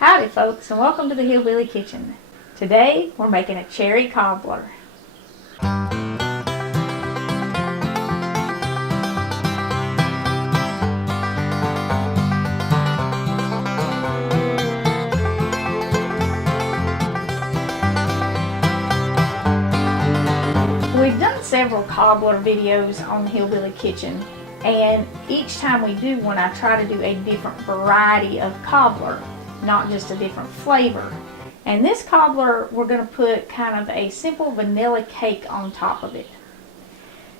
Howdy folks, and welcome to the Hillbilly Kitchen. Today we're making a cherry cobbler. We've done several cobbler videos on the Hillbilly Kitchen, and each time we do one I try to do a different variety of cobbler, not just a different flavor. And this cobbler, we're going to put kind of a simple vanilla cake on top of it.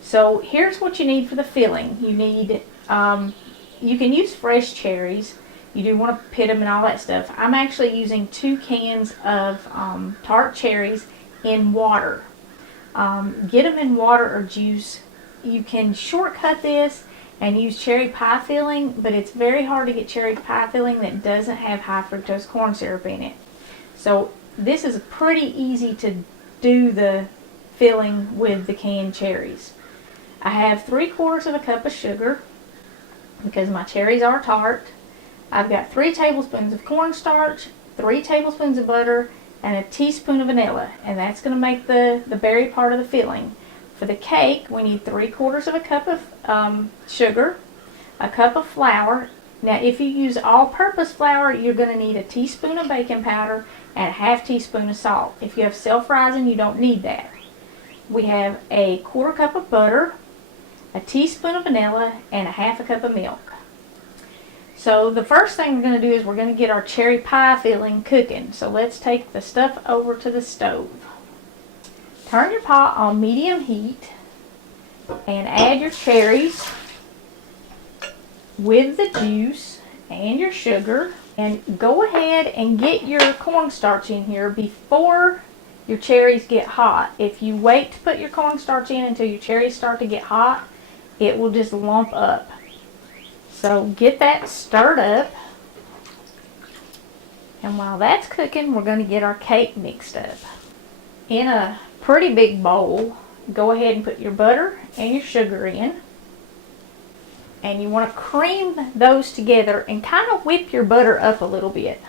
So here's what you need for the filling. You need, you can use fresh cherries. You do want to pit them and all that stuff. I'm actually using 2 cans of tart cherries in water. Get them in water or juice. You can shortcut this and use cherry pie filling, but it's very hard to get cherry pie filling that doesn't have high fructose corn syrup in it. So this is pretty easy to do the filling with the canned cherries. I have 3/4 of a cup of sugar because my cherries are tart. I've got 3 tablespoons of cornstarch, 3 tablespoons of butter, and a teaspoon of vanilla, and that's going to make the berry part of the filling. For the cake, we need 3/4 of a cup of sugar, a cup of flour. Now, if you use all-purpose flour, you're going to need a teaspoon of baking powder and a 1/2 teaspoon of salt. If you have self-rising, you don't need that. We have a 1/4 cup of butter, a teaspoon of vanilla, and a 1/2 cup of milk. So the first thing we're going to do is we're going to get our cherry pie filling cooking. So let's take the stuff over to the stove. Turn your pot on medium heat and add your cherries with the juice and your sugar. And go ahead and get your cornstarch in here before your cherries get hot. If you wait to put your cornstarch in until your cherries start to get hot, it will just lump up. So get that stirred up. And while that's cooking, we're going to get our cake mixed up. In a pretty big bowl, go ahead and put your butter and your sugar in. And you want to cream those together and kind of whip your butter up a little bit.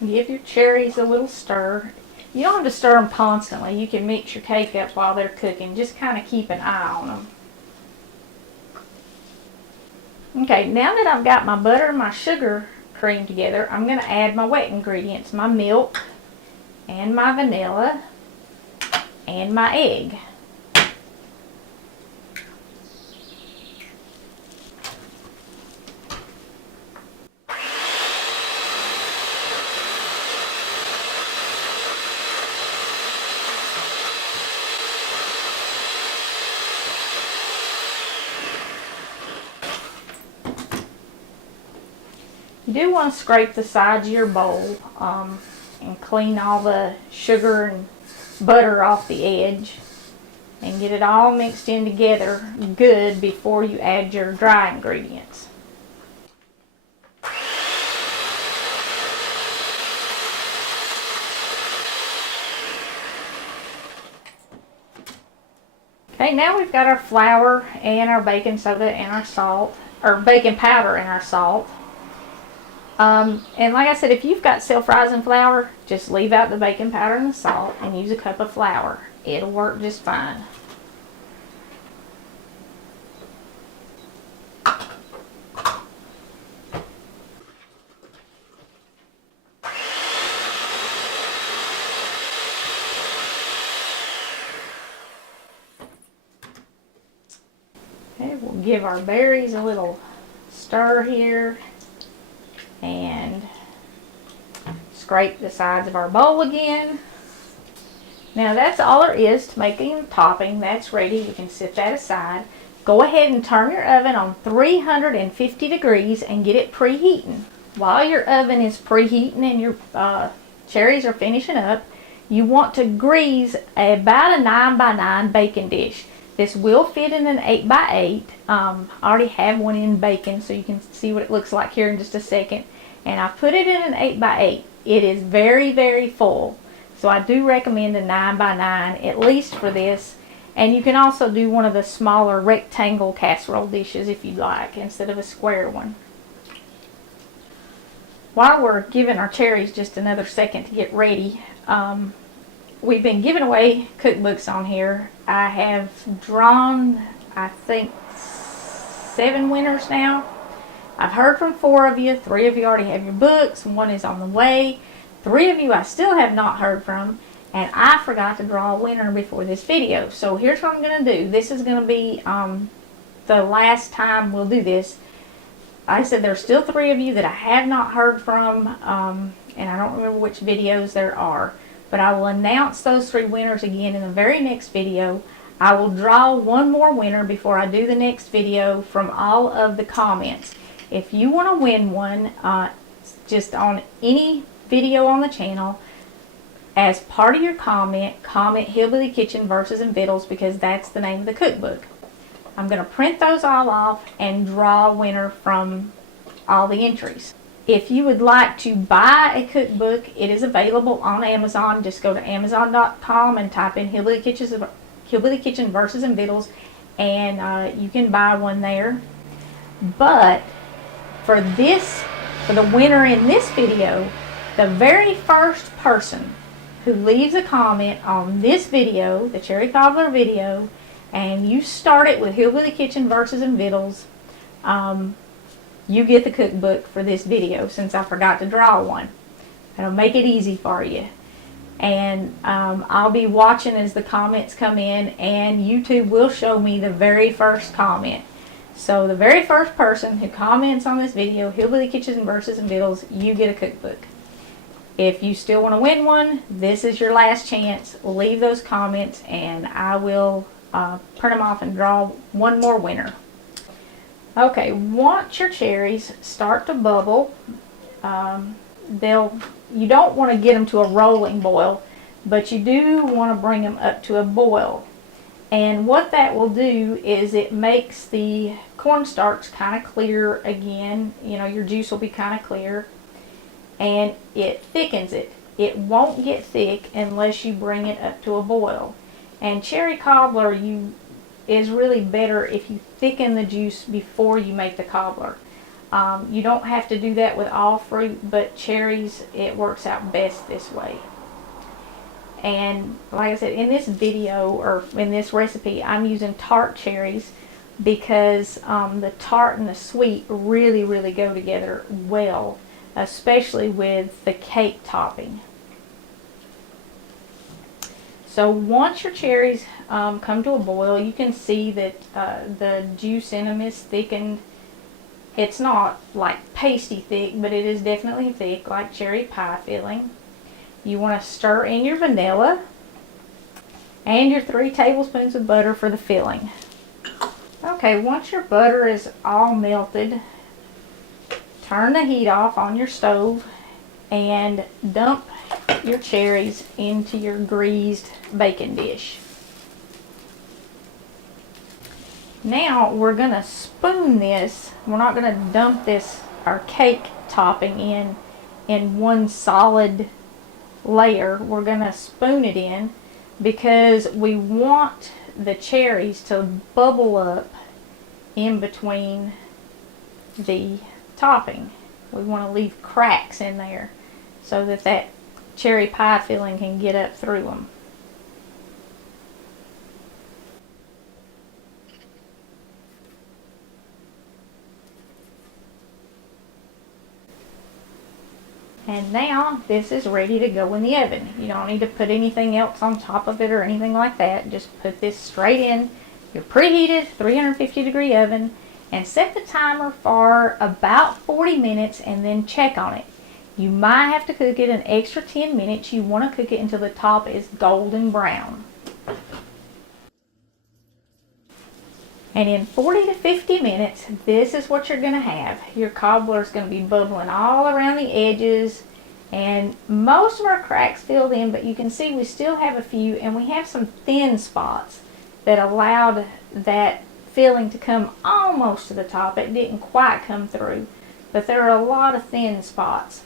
Give your cherries a little stir. You don't have to stir them constantly. You can mix your cake up while they're cooking. Just kind of keep an eye on them. Okay, now that I've got my butter and my sugar creamed together, I'm going to add my wet ingredients, my milk and my vanilla and my egg. You do want to scrape the sides of your bowl and clean all the sugar and butter off the edge and get it all mixed in together good before you add your dry ingredients. Okay, now we've got our flour and our baking soda and our salt, or baking powder and our salt. And like I said, if you've got self-rising flour, just leave out the baking powder and the salt and use a cup of flour. It'll work just fine. Okay, we'll give our berries a little stir here. And scrape the sides of our bowl again. Now that's all there is to making the topping. That's ready. You can set that aside. Go ahead and turn your oven on 350 degrees and get it preheating. While your oven is preheating and your cherries are finishing up, you want to grease about a 9x9 baking dish. This will fit in an 8x8. I already have one in baking, so you can see what it looks like here in just a second. and I put it in an 8x8. It is very, very full. So I do recommend a 9x9 at least for this. And you can also do one of the smaller rectangle casserole dishes if you'd like, instead of a square one. While we're giving our cherries just another second to get ready, we've been giving away cookbooks on here. I have drawn, I think, 7 winners now. I've heard from 4 of you. 3 of you already have your books. 1 is on the way. 3 of you I still have not heard from. And I forgot to draw a winner before this video. So here's what I'm going to do. This is going to be the last time we'll do this. I said there's still 3 of you that I have not heard from. And I don't remember which videos there are. But I will announce those 3 winners again in the very next video. I will draw 1 more winner before I do the next video from all of the comments. If you want to win one, just on any video on the channel, as part of your comment Hillbilly Kitchen Verses and Vittles, because that's the name of the cookbook. I'm going to print those all off and draw a winner from all the entries. If you would like to buy a cookbook, it is available on Amazon. Just go to Amazon.com and type in Hillbilly Kitchen Verses and Vittles, and you can buy one there. But for the winner in this video, the very first person who leaves a comment on this video, the Cherry Cobbler video, and you start it with Hillbilly Kitchen Verses and Vittles, you get the cookbook for this video, since I forgot to draw one. It'll make it easy for you. And I'll be watching as the comments come in, and YouTube will show me the very first comment. So the very first person who comments on this video, Hillbilly Kitchen Verses and Vittles, you get a cookbook. If you still want to win one, this is your last chance. Leave those comments and I will print them off and draw 1 more winner. Okay, once your cherries start to bubble, you don't want to get them to a rolling boil, but you do want to bring them up to a boil. And what that will do is it makes the cornstarch kind of clear again. You know, your juice will be kind of clear. And it thickens it. It won't get thick unless you bring it up to a boil. And cherry cobbler is really better if you thicken the juice before you make the cobbler. You don't have to do that with all fruit, but cherries, it works out best this way. And like I said, in this video, or in this recipe, I'm using tart cherries because the tart and the sweet really, really go together well, especially with the cake topping. So once your cherries come to a boil, you can see that the juice in them is thickened. It's not like pasty thick, but it is definitely thick, like cherry pie filling. You want to stir in your vanilla and your 3 tablespoons of butter for the filling. Okay, once your butter is all melted, turn the heat off on your stove and dump your cherries into your greased baking dish. Now we're going to spoon this. We're not going to dump our cake topping in one solid layer. We're going to spoon it in because we want the cherries to bubble up in between the topping. We want to leave cracks in there so that cherry pie filling can get up through them. And now this is ready to go in the oven. You don't need to put anything else on top of it or anything like that. Just put this straight in your preheated 350-degree oven and set the timer for about 40 minutes and then check on it. You might have to cook it an extra 10 minutes. You want to cook it until the top is golden brown. And in 40 to 50 minutes, this is what you're going to have. Your cobbler is going to be bubbling all around the edges, and most of our cracks filled in, but you can see we still have a few, and we have some thin spots that allowed that filling to come almost to the top. It didn't quite come through. but there are a lot of thin spots.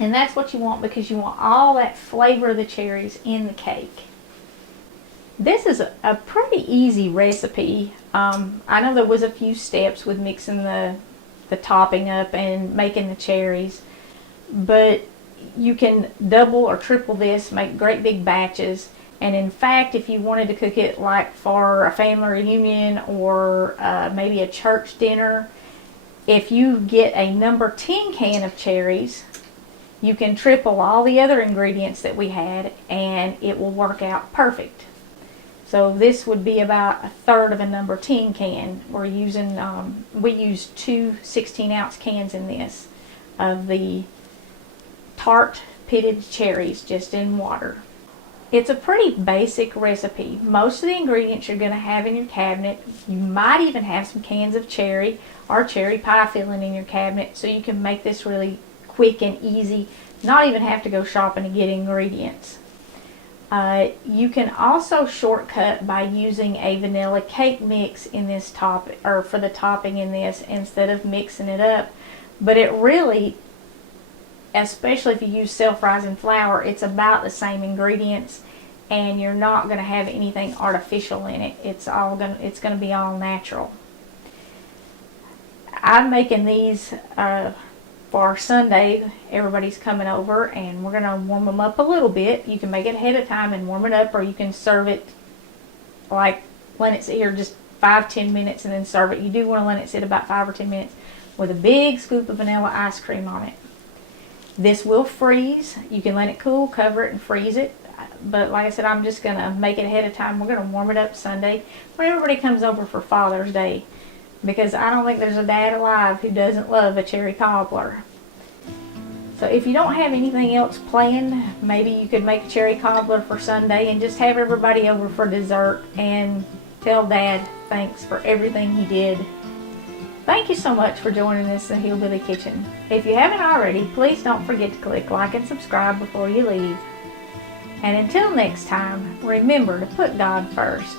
And that's what you want, because you want all that flavor of the cherries in the cake. This is a pretty easy recipe. I know there was a few steps with mixing the topping up and making the cherries, but you can double or triple this, make great big batches. And in fact, if you wanted to cook it like for a family reunion or maybe a church dinner, if you get a number 10 can of cherries, you can triple all the other ingredients that we had and it will work out perfect. So this would be about a third of a number 10 can. We're using, we used two 16-ounce cans in this of the tart pitted cherries, just in water. It's a pretty basic recipe. Most of the ingredients you're going to have in your cabinet. You might even have some cans of cherry or cherry pie filling in your cabinet, so you can make this really quick and easy, not even have to go shopping to get ingredients. You can also shortcut by using a vanilla cake mix in this or for the topping in this, instead of mixing it up. But it really, especially if you use self-rising flour, it's about the same ingredients, and you're not going to have anything artificial in it. It's going to be all natural. I'm making these for Sunday. Everybody's coming over, and we're going to warm them up a little bit. You can make it ahead of time and warm it up, or you can serve it like let it sit here just 5-10 minutes and then serve it. You do want to let it sit about 5 or 10 minutes with a big scoop of vanilla ice cream on it. This will freeze. You can let it cool, cover it, and freeze it. But like I said, I'm just going to make it ahead of time. We're going to warm it up Sunday when everybody comes over for Father's Day, because I don't think there's a dad alive who doesn't love a cherry cobbler. So if you don't have anything else planned, maybe you could make a cherry cobbler for Sunday and just have everybody over for dessert and tell Dad thanks for everything he did. Thank you so much for joining us in the Hillbilly Kitchen. If you haven't already, please don't forget to click like and subscribe before you leave. And until next time, remember to put God first.